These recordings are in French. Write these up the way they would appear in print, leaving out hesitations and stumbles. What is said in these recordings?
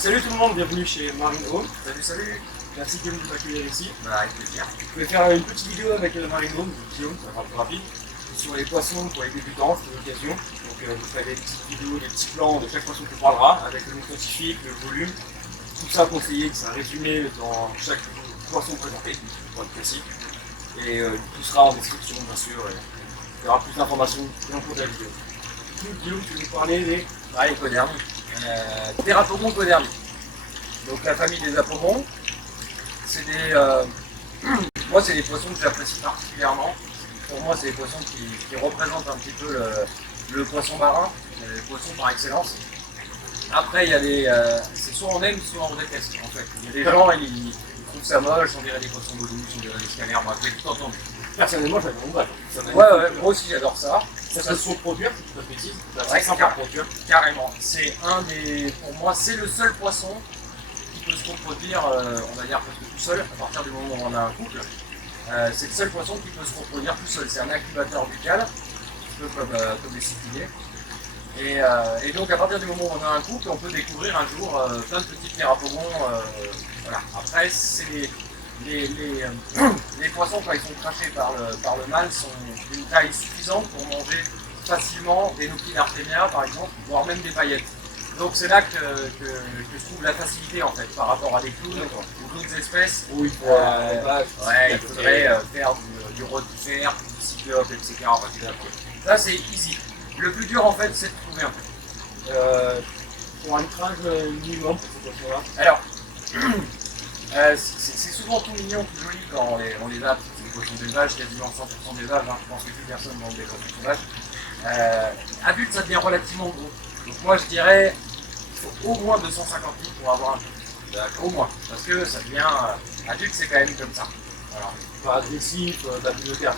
Salut tout le monde, bienvenue chez Marine Home. Salut. Merci Guillaume de m'accueillir ici. Avec plaisir. Je vais faire une petite vidéo avec Marine Home, Guillaume, ça va être rapide, sur les poissons pour les débutants, c'est l'occasion. Donc vous ferez des petites vidéos, des petits plans de chaque poisson qu'on parlera, avec le nom scientifique, le volume, tout ça conseillé, c'est un résumé dans chaque poisson présenté, pour être précis. Et tout sera en description bien sûr, et il y aura plus d'informations dans le cours de la vidéo. Du coup, Guillaume, tu veux nous parler des... Les codernies. Therapomon codernie. Donc la famille des apomons, c'est des... moi c'est des poissons que j'apprécie particulièrement. Pour moi c'est des poissons qui représentent un petit peu le poisson marin, les poissons par excellence. Après il y a des... c'est soit on aime, soit on déteste en fait. Il y a des gens, ils trouvent ça moche, on dirait des poissons d'eau douce, on dirait des scalaires, moi j'ai tout entendu. Personnellement, j'adore mon bac. Ouais, moi aussi j'adore ça. Ça se reproduire, si tu te précises. Ouais, c'est reproduire, carrément. C'est un des, pour moi, c'est le seul poisson qui peut se reproduire, on va dire presque tout seul, à partir du moment où on a un couple. C'est le seul poisson qui peut se reproduire tout seul. C'est un incubateur buccal, un peu comme les cyclidés. Et donc à partir du moment où on a un couple, on peut découvrir un jour plein de petits thérapomons. Voilà. Après, c'est les poissons, quand ils sont crachés par le mâle, sont d'une taille suffisante pour manger facilement des Noctis artemia par exemple, voire même des paillettes. Donc c'est là que je trouve la facilité en fait par rapport à des clowns ou d'autres espèces où il faudrait faire du rotifère, du cyclope, etc. Ça c'est easy. Le plus dur en fait c'est de trouver un peu. Pour un litrage minimum pour ces poissons-là. Alors, c'est souvent tout mignon, tout joli quand on les a, c'est des poissons d'élevage, quasiment 100% d'élevage, hein. Je pense que plus personne mange des poissons sauvages. Adulte, ça devient relativement gros. Donc moi je dirais qu'il faut au moins 250 litres pour avoir un peu. Au moins, parce que ça devient... adulte, c'est quand même comme ça. Voilà. Pas agressif, d'abus de terre.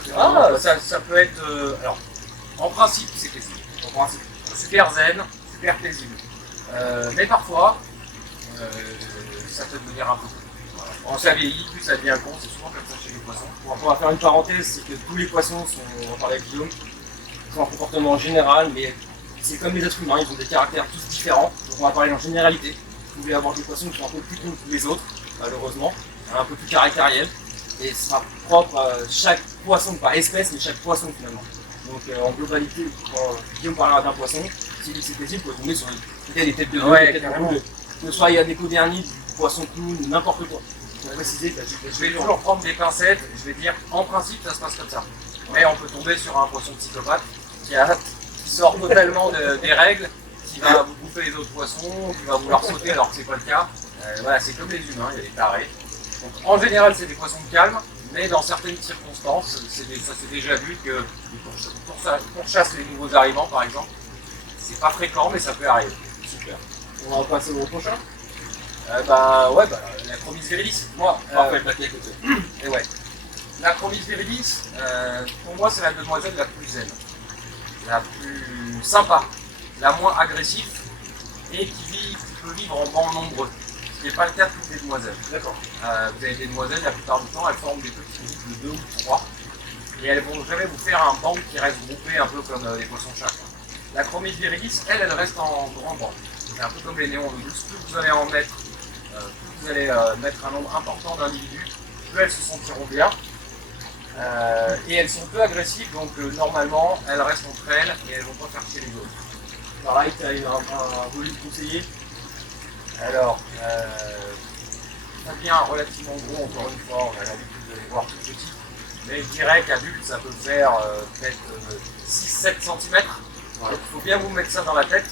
Ça peut être... alors, en principe, c'est paisible. En principe, super zen, super paisible. Mais parfois, ça peut devenir un peu gros. En ça vieillit, plus ça devient con, c'est souvent comme ça chez les poissons. Bon, on va faire une parenthèse, c'est que tous les poissons sont, on va parler avec Guillaume, ont un comportement général, mais c'est comme les êtres humains, ils ont des caractères tous différents. Donc on va parler en généralité. Vous pouvez avoir des poissons qui sont un peu plus cons que les autres, malheureusement, un peu plus caractériels. Et ce sera propre à chaque poisson, pas espèce, mais chaque poisson finalement. Donc en globalité, quand Guillaume parlera d'un poisson, s'il dit que c'est paisible, vous pouvez tomber sur des têtes de veau, des têtes de veau, que ce soit il y a des codernies, du poisson clown, n'importe quoi. Pour préciser, je vais toujours prendre des pincettes, je vais dire en principe ça se passe comme ça. Mais on peut tomber sur un poisson psychopathe qui sort totalement des règles, qui va vous bouffer les autres poissons, qui va vouloir sauter alors que c'est pas le cas. Voilà, c'est comme les humains, il y a des tarés. Donc, en général c'est des poissons calmes, mais dans certaines circonstances, ça c'est déjà vu que pour chasser les nouveaux arrivants par exemple, c'est pas fréquent mais ça peut arriver. Super. On va passer au prochain. La Chromis virilis, moi, et ouais. La Chromis virilis, pour moi, c'est la demoiselle la plus zen, la plus sympa, la moins agressive et qui peut vivre en bancs nombreux. Ce qui n'est pas le cas de toutes les demoiselles. D'accord. Vous avez des demoiselles, la plupart du temps, elles forment des petits groupes de 2 ou 3 et elles vont jamais vous faire un banc qui reste groupé un peu comme les poissons-chats. La Chromis virilis, elle reste en grand banc. C'est un peu comme les néons douces. Plus vous allez en mettre, plus vous allez mettre un nombre important d'individus, plus elles se sentiront bien. Et elles sont peu agressives, donc normalement elles restent entre elles et elles vont pas faire chier les autres. Pareil, tu as un volume conseillé. Alors, ça devient relativement gros, encore une fois, on a l'habitude de les voir tout petits. Mais je dirais qu'adulte, ça peut faire peut-être 6-7 cm. Donc il faut bien vous mettre ça dans la tête.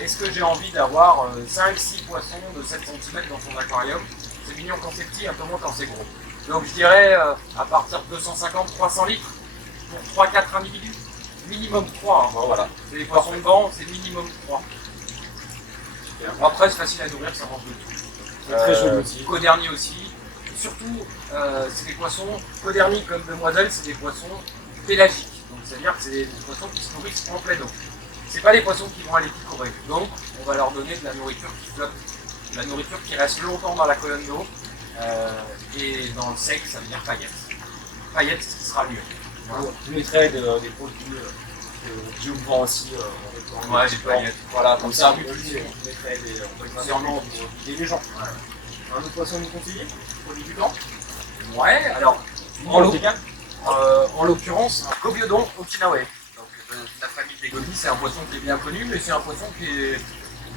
Est-ce que j'ai envie d'avoir 5-6 poissons de 7 cm dans son aquarium? C'est mignon quand c'est petit, un peu moins quand c'est gros. Donc je dirais à partir de 250-300 litres pour 3-4 individus. Minimum 3, hein, voilà. C'est des poissons de banc, c'est minimum 3. Super. Après c'est facile à nourrir, ça mange de tout. C'est très joli aussi. Codernie aussi. Surtout, c'est des poissons, codernie comme demoiselle, c'est des poissons pélagiques. Donc c'est-à-dire que c'est des poissons qui se nourrissent en pleine eau. C'est pas des poissons qui vont aller picorer. Donc on va leur donner de la nourriture qui flotte, de la nourriture qui reste longtemps dans la colonne d'eau. Et dans le sec, ça veut dire paillettes. Paillettes, ce qui sera mieux. Voilà. Je mettrai des produits Guillaume vend aussi Ouais, des paillettes. Voilà, comme ça, on Des mettrait on peut guider les gens. Un autre poisson à nous conseiller pour les débutants? Ouais, alors, En l'occurrence, un Gobiodon okinawa. Donc, la famille des gobies, c'est un poisson qui est bien connu, mais c'est un poisson qui est.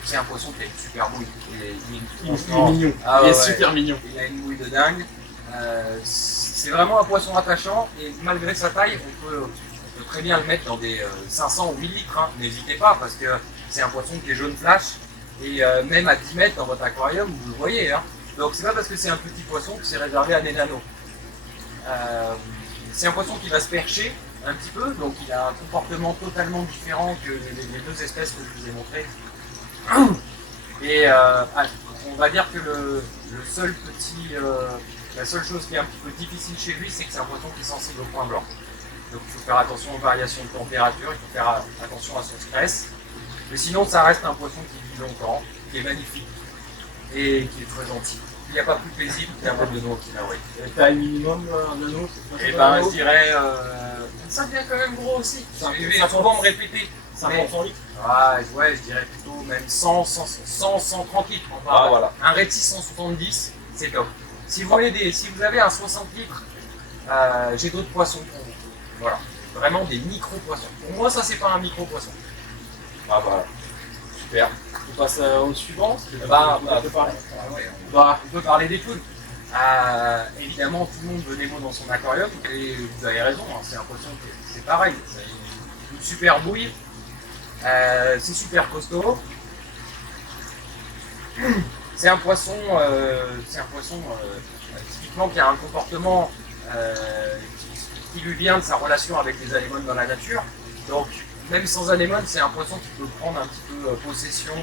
C'est un poisson qui est super mouille. Il est mignon. Ah, Il est ouais. super mignon. Il a une mouille de dingue. C'est vraiment un poisson attachant et malgré sa taille, on peut très bien le mettre dans des 500 ou 1000 litres. Hein. N'hésitez pas parce que c'est un poisson qui est jaune flash et même à 10 mètres dans votre aquarium, vous le voyez. Hein. Donc c'est pas parce que c'est un petit poisson que c'est réservé à des nanos. C'est un poisson qui va se percher un petit peu, donc il a un comportement totalement différent que les deux espèces que je vous ai montrées. Et on va dire que la seule chose qui est un petit peu difficile chez lui, c'est que c'est un poisson qui est sensible au point blanc. Donc il faut faire attention aux variations de température, il faut faire attention à son stress. Mais sinon, ça reste un poisson qui vit longtemps, qui est magnifique et qui est très gentil. Il n'y a pas plus paisible qu'un Gobiodon okinawa. Taille minimum, un anneau? Et ben, je dirais, ça devient quand même gros aussi. Je vais souvent me répéter. 500 litres? Ouais, je dirais plutôt même 130 litres. Voilà. Un Rétis 170, c'est top. Si vous avez un 60 litres, j'ai d'autres poissons pour vous. Voilà. Vraiment des micro-poissons. Pour moi, ça, c'est pas un micro-poisson. Voilà. Super. On passe au suivant. On peut parler des clowns. Évidemment, tout le monde veut Nemo dans son aquarium et vous avez raison, hein, c'est un poisson qui c'est pareil. C'est une super bouille, c'est super costaud. C'est un poisson typiquement qui a un comportement qui lui vient de sa relation avec les anémones dans la nature. Donc, même sans anémone, c'est un poisson qui peut prendre un petit peu possession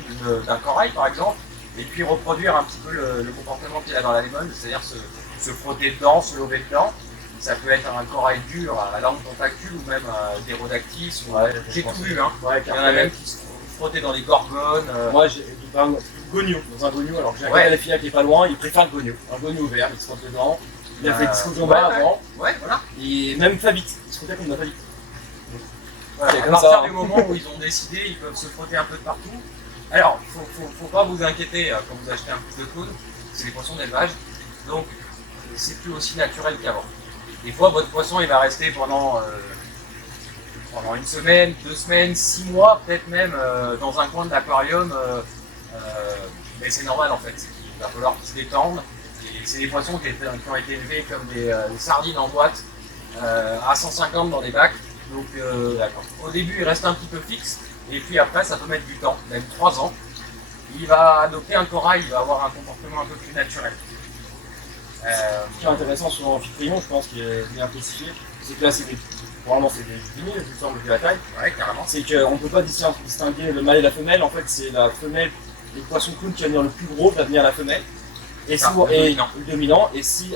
d'un corail, par exemple, et puis reproduire un petit peu le comportement qu'il a dans l'anémone, c'est-à-dire se frotter dedans, se lever dedans. Ça peut être un corail dur à langue tentacule ou même des rhodactis. J'ai tout vu, hein. Il y en a même qui se frottaient dans les gorgones. Moi, j'ai un gogno, dans un gogno. Alors, j'ai regardé la fille qui est pas loin, il préfère le gogno. Un gogno vert, il se frotte dedans. Il a fait discussion bas avant. Ouais, voilà. Et même Fabit, il se frottait comme la Fabit. Voilà, à partir du moment où ils ont décidé, ils peuvent se frotter un peu de partout. Alors, faut pas vous inquiéter quand vous achetez un plus de clown, c'est des poissons d'élevage, donc c'est plus aussi naturel qu'avant. Des fois, votre poisson il va rester pendant une semaine, 2 semaines, 6 mois, peut-être même dans un coin de l'aquarium, mais c'est normal en fait, il va falloir qu'ils se détendent. Et c'est des poissons qui ont été élevés comme des sardines en boîte à 150 dans des bacs. Donc au début il reste un petit peu fixe et puis après ça peut mettre du temps, même 3 ans. Il va adopter un corail, il va avoir un comportement un peu plus naturel. Ce qui est intéressant sur l'amphitryon, je pense qu'il est bien spécifié, c'est que là c'est des vinyles, il me semble de la taille. Ouais, carrément. C'est qu'on ne peut pas distinguer le mâle et la femelle, en fait c'est la femelle, le poisson clown qui va venir le plus gros va devenir la femelle. Et le dominant. Et si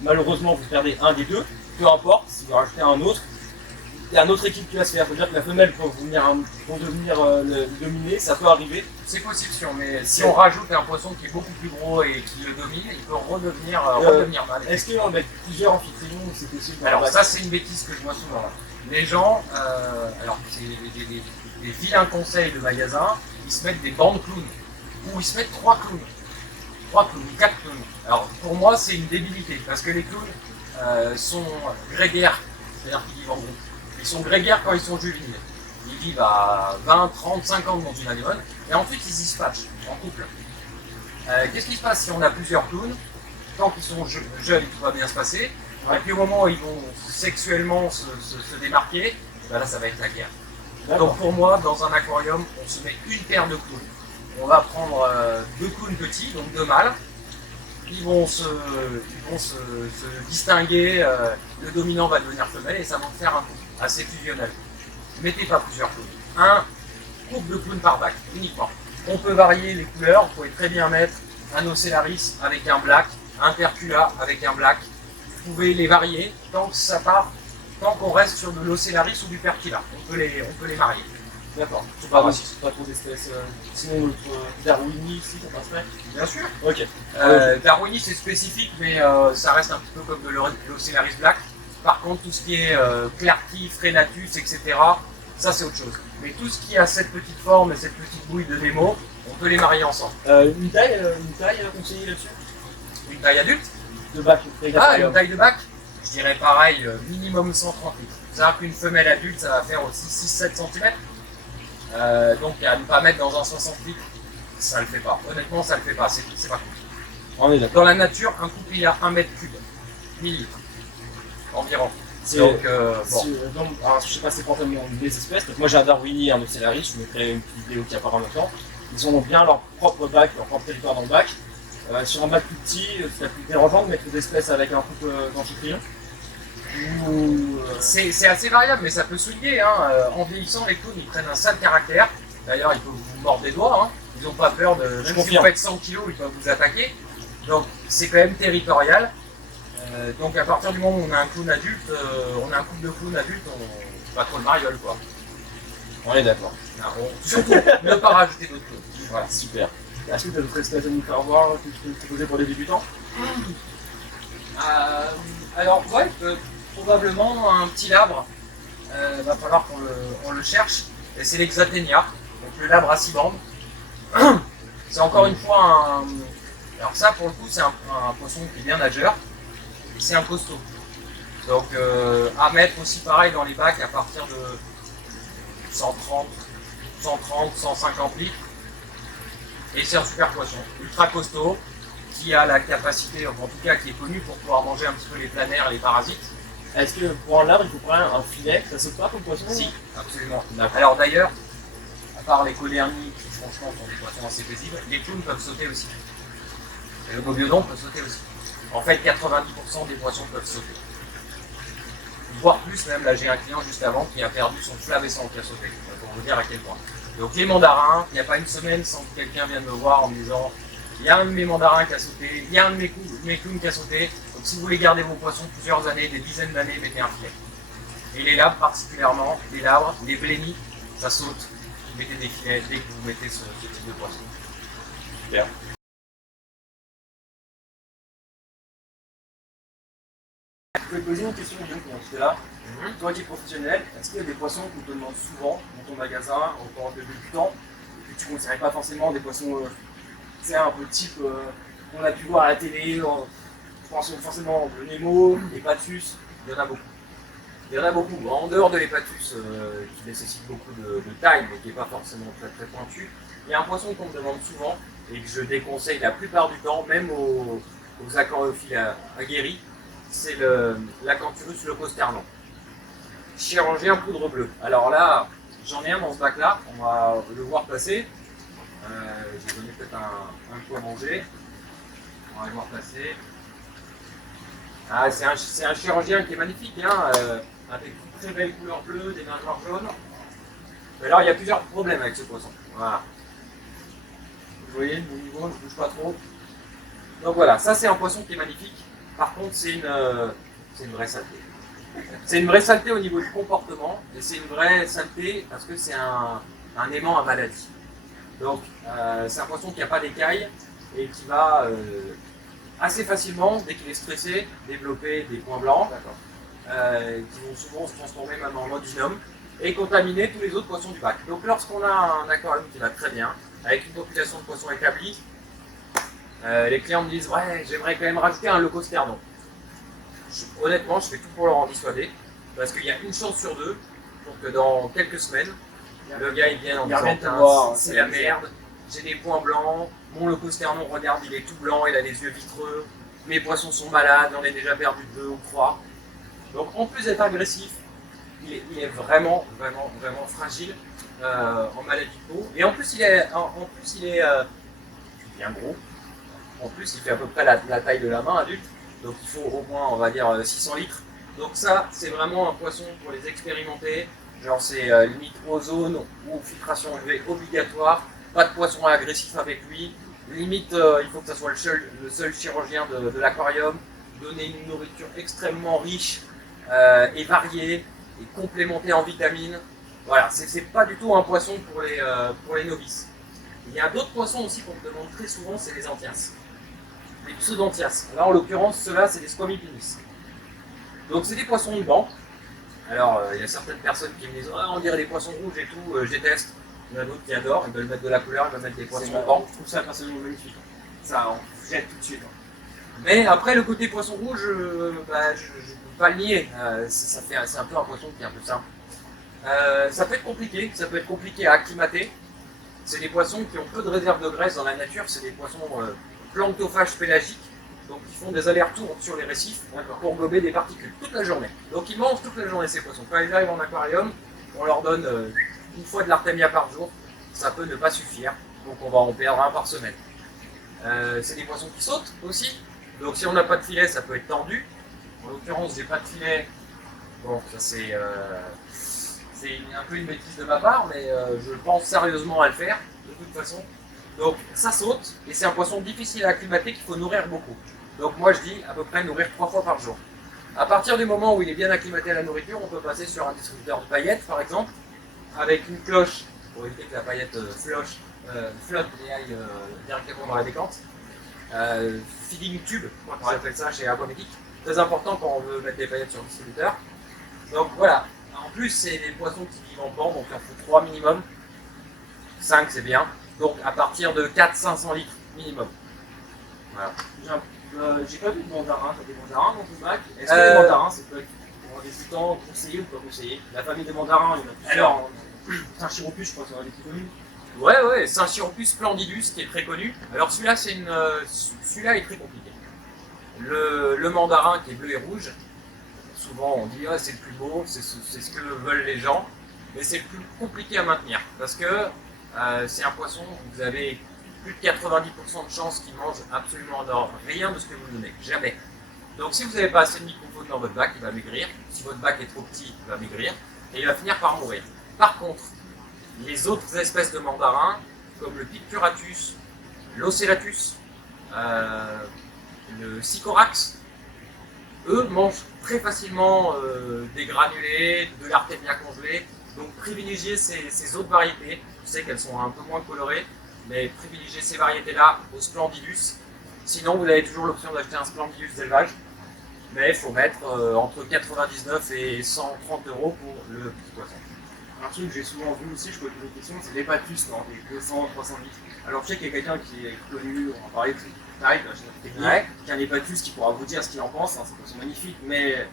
malheureusement vous perdez un des deux, peu importe, si vous rajoutez un autre, il y a une autre équipe qui va se faire. C'est-à-dire que la femelle pour devenir le dominer, ça peut arriver. C'est possible, mais si on rajoute un poisson qui est beaucoup plus gros et qui le domine, il peut redevenir mâle. Est-ce qu'avec plusieurs amphitryons, c'est possible? Alors ça c'est une bêtise que je vois souvent. Les gens, alors c'est des vilains conseils de magasins, ils se mettent des bandes clowns, ou ils se mettent 3 clowns, 4 clowns. Alors pour moi c'est une débilité, parce que les clowns sont grégaires, c'est-à-dire qu'ils vivent en groupe. Ils sont grégaires quand ils sont juvéniles. Ils vivent à 20, 30, 50 dans une anémone, et ensuite ils y se dispatchent en couple. Qu'est-ce qui se passe si on a plusieurs clowns? Tant qu'ils sont jeunes, tout va bien se passer. Et puis au moment où ils vont sexuellement se démarquer, ben là ça va être la guerre. Donc pour moi, dans un aquarium, on se met une paire de clowns. On va prendre 2 clowns petits, donc 2 mâles. Ils vont se distinguer, le dominant va devenir femelle et ça va faire un couple assez fusionnel. Mettez pas plusieurs clowns. Un couple de clowns par bac, uniquement. On peut varier les couleurs, vous pouvez très bien mettre un Ocellaris avec un black, un Percula avec un black. Vous pouvez les varier tant que ça part, tant qu'on reste sur de l'Ocellaris ou du Percula. On peut les marier. D'accord. C'est pas trop d'espèces. Sinon, notre Darwini ici, ça passerait? Bien sûr. Ok. Darwini c'est spécifique, mais ça reste un petit peu comme de l'Ocellaris Black. Par contre, tout ce qui est Clarky, Phrenatus, etc., ça c'est autre chose. Mais tout ce qui a cette petite forme et cette petite bouille de Nemo, on peut les marier ensemble. Une taille conseillée là-dessus? Une taille adulte? De bac, une taille de bac? Je dirais pareil, minimum 130 litres. C'est-à-dire qu'une femelle adulte, ça va faire aussi 6-7 cm. Donc à ne pas mettre dans un 60 litres, ça le fait pas. Honnêtement, ça le fait pas, c'est pas cool. On est d'accord. Dans la nature, un couple il a 1 mètre cube, 1000 litres environ. Donc, bon. Alors, je sais pas c'est quoi des espèces. Donc, moi j'ai un Darwini et un Ocellaris, je vous mettrai une petite vidéo qui apparaît en même temps. Ils ont bien leur propre bac, leur propre territoire dans le bac. Sur un bac plus petit, c'est la plus dérangeant de mettre des espèces avec un couple d'amphictyons. C'est assez variable, mais ça peut souiller. Hein. En vieillissant, les clowns ils prennent un sale caractère. D'ailleurs, ils peuvent vous mordre des doigts. Hein. Ils n'ont pas peur de. Même si vous faites 100 kg, ils peuvent vous attaquer. Donc, c'est quand même territorial. Donc, à partir du moment où on a un clown adulte, on a un couple de clowns adultes, on va trop le mariole, quoi. On est d'accord. Surtout, ne pas rajouter d'autres clowns. Voilà, super. Est-ce que tu as d'autres espèces à nous faire voir que tu peux proposer pour les débutants? Alors, ouais, probablement un petit labre. Va falloir qu'on le cherche. Et c'est l'Hexatenia, donc le labre à 6 bandes. C'est encore une fois un. Alors, ça, pour le coup, c'est un poisson qui est bien nageur. Et c'est un costaud. Donc, à mettre aussi pareil dans les bacs à partir de 130, 150 litres. Et c'est un super poisson, ultra costaud, qui a la capacité, en tout cas qui est connu pour pouvoir manger un petit peu les planaires, les parasites. Est-ce que pour un labre, il faut prendre un filet? Ça saute pas comme poisson? Si, absolument. Alors d'ailleurs, à part les codernies qui franchement sont des poissons assez paisibles, les clowns peuvent sauter aussi. Et le gobiodon peut sauter aussi. En fait, 90% des poissons peuvent sauter. Voire plus même, là j'ai un client juste avant qui a perdu son flavescent qui a sauté, pour vous dire à quel point. Donc les mandarins, il n'y a pas une semaine sans que quelqu'un vienne me voir en me disant il y a un de mes mandarins qui a sauté, il y a un de mes clowns qui a sauté. Donc si vous voulez garder vos poissons plusieurs années, des dizaines d'années, mettez un filet. Et les labres particulièrement, les labres, les blénis, ça saute. Vous mettez des filets dès que vous mettez ce type de poisson. Super. Je peux te poser une question, Guillaume, pendant que tu es là. Toi qui es professionnel, est-ce qu'il y a des poissons qu'on te demande souvent dans ton magasin en tant que débutant et que tu ne conseillerais pas forcément des poissons un peu type qu'on a pu voir à la télé, je pense forcément le Nemo, l'Hepatus, il y en a beaucoup. Il y en a beaucoup. En dehors de l'Hepatus, qui nécessite beaucoup de taille, mais qui n'est pas forcément très très pointu, il y a un poisson qu'on me demande souvent et que je déconseille la plupart du temps, même aux aquariophiles aguerris, c'est l'Acanthurus leucosternon. Chirurgien poudre bleue. Alors là, j'en ai un dans ce bac-là, on va le voir passer. J'ai donné peut-être un coup à manger. On va le voir passer. Ah, c'est un chirurgien qui est magnifique, hein, avec une très belle couleur bleue, des nageoires jaunes. Mais alors, il y a plusieurs problèmes avec ce poisson. Voilà. Vous voyez, mon niveau, je ne bouge pas trop. Donc voilà, ça c'est un poisson qui est magnifique. Par contre, c'est une vraie saleté. C'est une vraie saleté au niveau du comportement, et c'est une vraie saleté parce que c'est un aimant à maladie. Donc, c'est un poisson qui n'a pas d'écailles et qui va assez facilement, dès qu'il est stressé, développer des points blancs, qui vont souvent se transformer même en lodinum et contaminer tous les autres poissons du bac. Donc, lorsqu'on a un aquarium qui va très bien, avec une population de poissons établie, les clients me disent « Ouais, j'aimerais quand même rajouter un leucosternon ». Honnêtement, je fais tout pour leur en dissuader, parce qu'il y a une chance sur deux pour que dans quelques semaines, le gars il vienne en disant c'est la merde, j'ai des points blancs, mon leucosternon, regarde, il est tout blanc, il a les yeux vitreux, mes poissons sont malades, j'en ai déjà perdu 2 ou 3. Donc en plus d'être agressif, il est vraiment fragile en maladie de peau. Et en plus il est bien gros. En plus il fait à peu près la taille de la main adulte. Donc il faut au moins, on va dire, 600 litres. Donc ça, c'est vraiment un poisson pour les expérimenter. Genre c'est limite ozone ou filtration UV obligatoire. Pas de poisson agressif avec lui. Limite, il faut que ça soit le seul chirurgien de l'aquarium. Donner une nourriture extrêmement riche et variée et complémentée en vitamines. Voilà, c'est pas du tout un poisson pour les novices. Il y a d'autres poissons aussi qu'on me demande très souvent, c'est les anthias. Les pseudanthias. Là, en l'occurrence, ceux-là, c'est des squamipinis. Donc, c'est des poissons de banque Alors, il y a certaines personnes qui me disent ah, on dirait des poissons rouges et tout, je déteste. Il y en a d'autres qui adorent, ils veulent mettre de la couleur, ils veulent mettre des poissons blancs. Je trouve ça personnellement magnifique. Ça, on jette tout de suite. Mais après, le côté poisson rouge, bah, je ne peux pas le nier. C'est un peu un poisson qui est un peu simple. Ça peut être compliqué à acclimater. C'est des poissons qui ont peu de réserve de graisse dans la nature, c'est des poissons planctophages pélagiques, donc ils font des allers-retours sur les récifs pour gober des particules toute la journée. Donc ils mangent toute la journée ces poissons. Quand ils arrivent en aquarium, on leur donne une fois de l'artémia par jour, ça peut ne pas suffire, donc on va en perdre un par semaine. C'est des poissons qui sautent aussi, donc si on n'a pas de filet, ça peut être tendu. En l'occurrence, j'ai pas de filet, bon ça c'est un peu une bêtise de ma part, mais je pense sérieusement à le faire, de toute façon. Donc ça saute, et c'est un poisson difficile à acclimater qu'il faut nourrir beaucoup. Donc moi je dis à peu près nourrir 3 fois par jour. À partir du moment où il est bien acclimaté à la nourriture, on peut passer sur un distributeur de paillettes par exemple, avec une cloche, pour éviter que la paillette flotte et aille directement dans la décante. Feeding tube, on appelle ça chez Aquamédic. Très important quand on veut mettre des paillettes sur le distributeur. Donc voilà. En plus, c'est des poissons qui vivent en banc, donc il en faut 3 minimum. 5, c'est bien. Donc à partir de 400-500 litres minimum. Voilà. J'ai pas vu de mandarin, t'as des mandarins dans ton bac. Est-ce que les mandarins, c'est peut être pour un débutant conseillé ou pas conseillé? La famille des mandarins, il y en a plusieurs. Alors, Saint-Chiropus, je crois, c'est un des plus connus. ouais, Saint-Chiropus splendidus qui est très connu. Alors celui-là, celui-là est très compliqué. Le mandarin qui est bleu et rouge, souvent on dit c'est le plus beau, c'est ce que veulent les gens, mais c'est le plus compliqué à maintenir parce que c'est un poisson où vous avez plus de 90% de chances qu'il mange absolument rien de ce que vous lui donnez, jamais. Donc si vous n'avez pas assez de microfaune dans votre bac, il va maigrir. Si votre bac est trop petit, il va maigrir et il va finir par mourir. Par contre, les autres espèces de mandarins, comme le Picturatus, l'Ocellatus, le Sycorax, eux mangent très facilement des granulés, de l'artémia congelée. Donc privilégiez ces autres variétés. Je sais qu'elles sont un peu moins colorées, mais privilégiez ces variétés-là au Splendidus. Sinon, vous avez toujours l'option d'acheter un Splendidus d'élevage, mais il faut mettre entre 99 et 130 € pour le petit poisson. Un truc que j'ai souvent vu aussi, je pose une question, c'est l'hépatus dans des 200-300 litres. Alors je sais qu'il y a quelqu'un qui est connu, on va parler de taille, qui a un hépatus qui pourra vous dire ce qu'il en pense, c'est un poisson magnifique, mais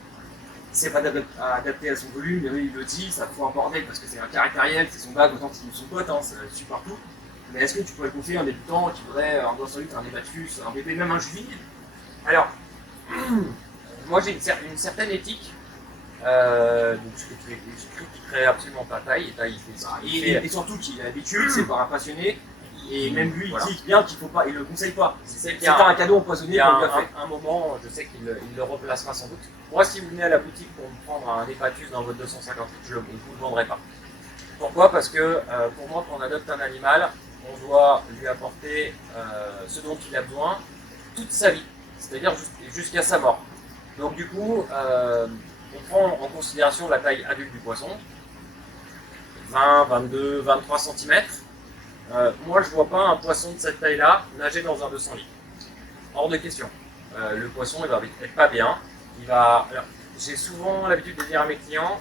c'est pas adapté à son volume, mais il le dit, ça fout un bordel parce que c'est un caractériel, c'est son bac autant que son pote, ça suit partout. Mais est-ce que tu pourrais conseiller un débutant qui voudrait un 200 litres, un hépatus, un bébé, même un juvénile? Alors, moi j'ai une certaine éthique. Donc je critiquerai absolument pas taille, il fait ça. Et surtout qu'il a l'habitude, c'est pas un passionné, et même lui il dit bien qu'il faut pas, il le conseille pas. C'est un cadeau empoisonné qu'on lui a fait. Un moment, je sais qu'il le replacera sans doute. Moi, si vous venez à la boutique pour me prendre un hépatus dans votre 250 litres, je ne vous le vendrai pas. Pourquoi? Parce que pour moi, quand on adopte un animal, on doit lui apporter ce dont il a besoin toute sa vie, c'est-à-dire jusqu'à sa mort. Donc du coup, on prend en considération la taille adulte du poisson, 20, 22, 23 cm. Moi, je ne vois pas un poisson de cette taille-là nager dans un 200 litres. Hors de question. Le poisson, il va être pas bien. J'ai souvent l'habitude de dire à mes clients,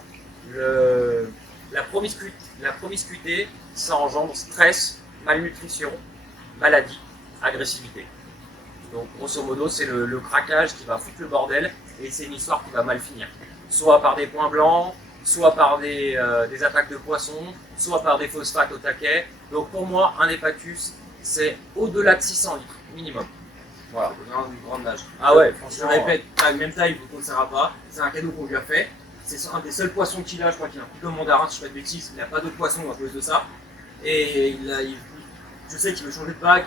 la promiscuité, ça engendre stress, malnutrition, maladie, agressivité. Donc, grosso modo, c'est le craquage qui va foutre le bordel et c'est une histoire qui va mal finir. Soit par des points blancs, soit par des attaques de poissons, soit par des phosphates au taquet. Donc pour moi, un hépatus, c'est au-delà de 600 litres, minimum. Voilà, une grande nage. Ah ouais, Je répète, même taille, il ne vous conseillera pas. C'est un cadeau qu'on lui a fait. C'est un des seuls poissons qu'il a, je crois qu'il a un couple de mandarin, si je ne fais pas de bêtises. Il n'y a pas d'autres poissons à cause de ça. Et je sais qu'il veut changer de bac.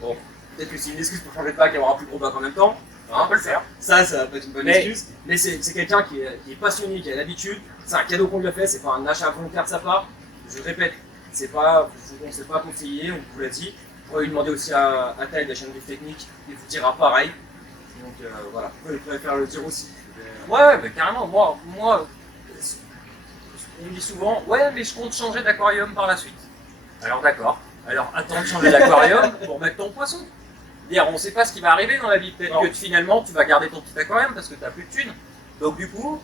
Bon, peut-être que c'est une excuse pour changer de bac et avoir un plus gros bac en même temps. On peut le faire. Ça peut être une bonne excuse. Mais c'est quelqu'un qui est passionné, qui a l'habitude. C'est un cadeau qu'on lui a fait, c'est pas un achat volontaire de sa part. Je répète, je ne sais pas conseiller, on vous l'a dit. Vous pouvez lui demander aussi à Taille de la chaîne Riff Technique, il vous dira pareil. Donc voilà, vous pouvez faire le dire aussi. Ouais, mais carrément, moi, on me dit souvent, ouais, mais je compte changer d'aquarium par la suite. Alors d'accord, alors attends de changer d'aquarium pour mettre ton poisson. Dire, on ne sait pas ce qui va arriver dans la vie, peut-être que finalement tu vas garder ton petit aquarium parce que tu n'as plus de thunes. Donc du coup,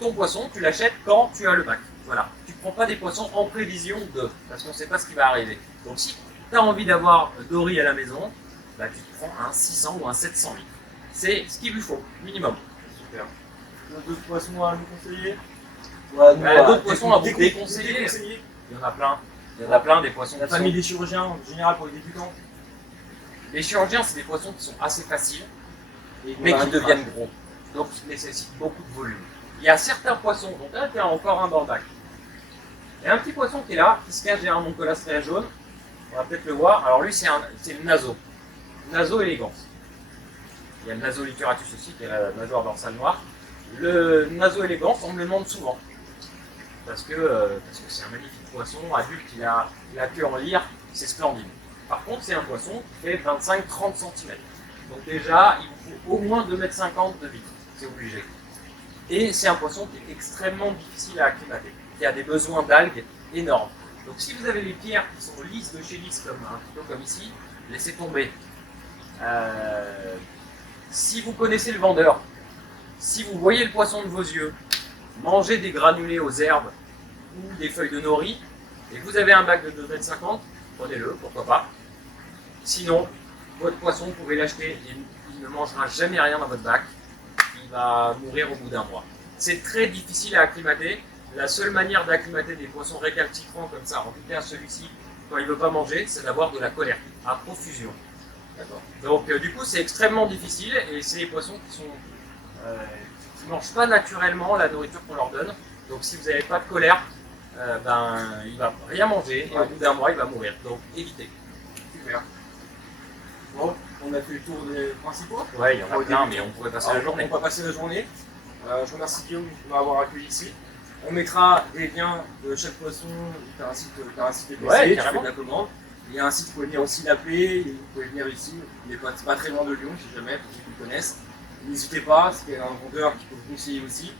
ton poisson, tu l'achètes quand tu as le bac. Voilà. Tu ne prends pas des poissons en prévision de, parce qu'on ne sait pas ce qui va arriver. Donc si tu as envie d'avoir Dory à la maison, bah, tu te prends un 600 ou un 700 litres. C'est ce qu'il lui faut, minimum. Super. D'autres poissons à nous conseiller? D'autres poissons à vous déconseiller. Il y en a plein. Il y en a plein des poissons. La famille des chirurgiens, en général pour les débutants. Les chirurgiens, c'est des poissons qui sont assez faciles, Et mais qui deviennent gros. Donc, qui nécessitent beaucoup de volume. Il y a certains poissons, donc là, il y a encore un dans le bac. Il y a un petit poisson qui est là, qui se cache derrière mon colastrea jaune. On va peut-être le voir. Alors lui, c'est le naso. Naso élégans. Il y a le naso licuratus aussi, qui est la nageoire dorsale noire. Le naso élégans, on me le demande souvent. Parce que c'est un magnifique poisson. Adulte, il a la queue en lyre, c'est splendide. Par contre, c'est un poisson qui fait 25-30 cm. Donc déjà, il vous faut au moins 2,50 m de vitre. C'est obligé. Et c'est un poisson qui est extrêmement difficile à acclimater, qui a des besoins d'algues énormes. Donc si vous avez les pierres qui sont lisses de chez lisse, un petit peu comme ici, laissez tomber. Si vous connaissez le vendeur, si vous voyez le poisson de vos yeux, mangez des granulés aux herbes ou des feuilles de nori, et vous avez un bac de 2,50 m, prenez-le, pourquoi pas. Sinon, votre poisson, vous pouvez l'acheter et il ne mangera jamais rien dans votre bac. Il va mourir au bout d'un mois. C'est très difficile à acclimater. La seule manière d'acclimater des poissons récalcitrants comme ça, en tout cas celui-ci, quand il ne veut pas manger, c'est d'avoir de la colère, à profusion. Donc du coup, c'est extrêmement difficile et c'est des poissons qui ne mangent pas naturellement la nourriture qu'on leur donne. Donc si vous n'avez pas de colère, il ne va rien manger et au bout d'un mois, il va mourir. Donc évitez. Super. Bon, on a fait le tour des principaux. Ouais, il y en a plein, mais on pourrait passer la journée. On va passer la journée. Je remercie Guillaume de m'avoir accueilli ici. On mettra des liens de chaque poisson. Tu as un site EPC, Ouais, tu carrément. fais de la commande. Il y a un site, vous pouvez venir aussi l'appeler, vous pouvez venir ici. Il n'est pas très loin de Lyon, si jamais, pour ceux qui le connaissent. N'hésitez pas, c'est un vendeur qui peut vous conseiller aussi.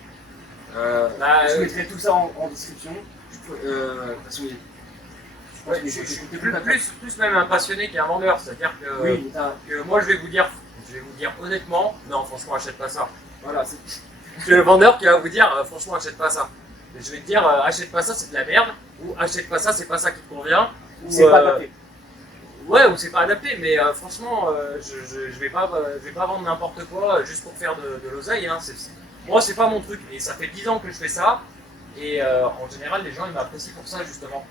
Je mettrai tout ça en description. Parce que je suis plus même un passionné qu'un vendeur, c'est-à-dire que, oui, que moi je vais vous dire honnêtement, non franchement achète pas ça. voilà, C'est le vendeur qui va vous dire franchement achète pas ça. Et je vais te dire achète pas ça c'est de la merde, ou achète pas ça c'est pas ça qui te convient. c'est pas adapté. Ouais, ou c'est pas adapté, mais franchement je vais pas vendre n'importe quoi juste pour faire de l'oseille. Hein. Moi c'est pas mon truc, et ça fait 10 ans que je fais ça, et en général les gens ils m'apprécient pour ça justement.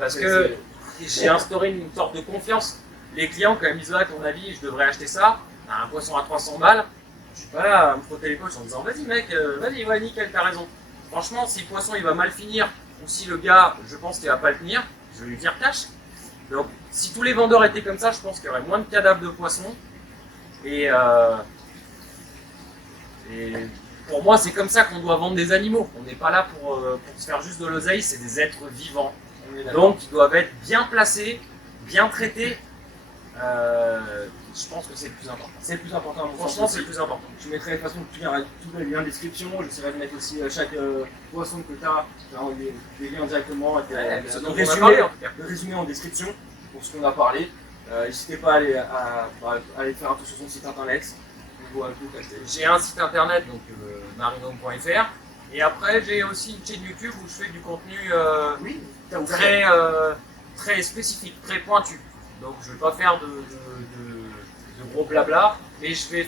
Parce que j'ai instauré une sorte de confiance. Les clients, quand ils me disent à ton avis, je devrais acheter ça, un poisson à 300 balles, je suis pas là à me frotter les poches en disant vas-y mec, vas-y, ouais, nickel, t'as raison. Franchement, si le poisson il va mal finir, ou si le gars, je pense qu'il va pas le tenir, je vais lui dire cash. Donc, si tous les vendeurs étaient comme ça, je pense qu'il y aurait moins de cadavres de poissons. Et pour moi, c'est comme ça qu'on doit vendre des animaux. On n'est pas là pour se faire juste de l'oseille, c'est des êtres vivants. Donc, ils doivent être bien placés, bien traités. Je pense que c'est le plus important. C'est le plus important. Franchement, c'est le plus important. Je mettrai de toute façon tous les liens en description. J'essaierai de mettre aussi chaque poisson que tu as, des liens directement, avec le résumé en description pour ce qu'on a parlé. N'hésitez pas à aller faire un tour sur son site internet. J'ai un site internet, donc marinome.fr. Et après, j'ai aussi une chaîne YouTube où je fais du contenu très spécifique, très pointu. Donc je ne vais pas faire de gros blabla, mais je vais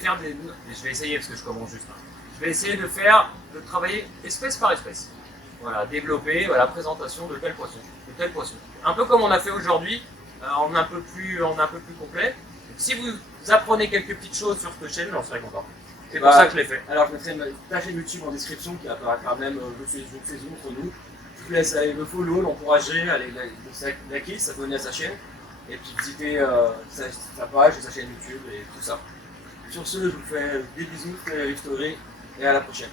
essayer parce que je commence juste. Je vais essayer de travailler espèce par espèce. Voilà, développer la présentation de tel poisson, Un peu comme on a fait aujourd'hui, en un peu plus complet. Donc, si vous apprenez quelques petites choses sur cette chaîne, j'en serais content. C'est pour ça que je l'ai fait. Alors je mettrai ta chaîne YouTube en description qui apparaîtra même le Facebook entre nous. Je vous laisse aller le follow, l'encourager, aller liker, s'abonner à sa chaîne et puis visiter sa page et sa chaîne YouTube et tout ça. Sur ce, je vous fais des bisous, très restaurés et à la prochaine.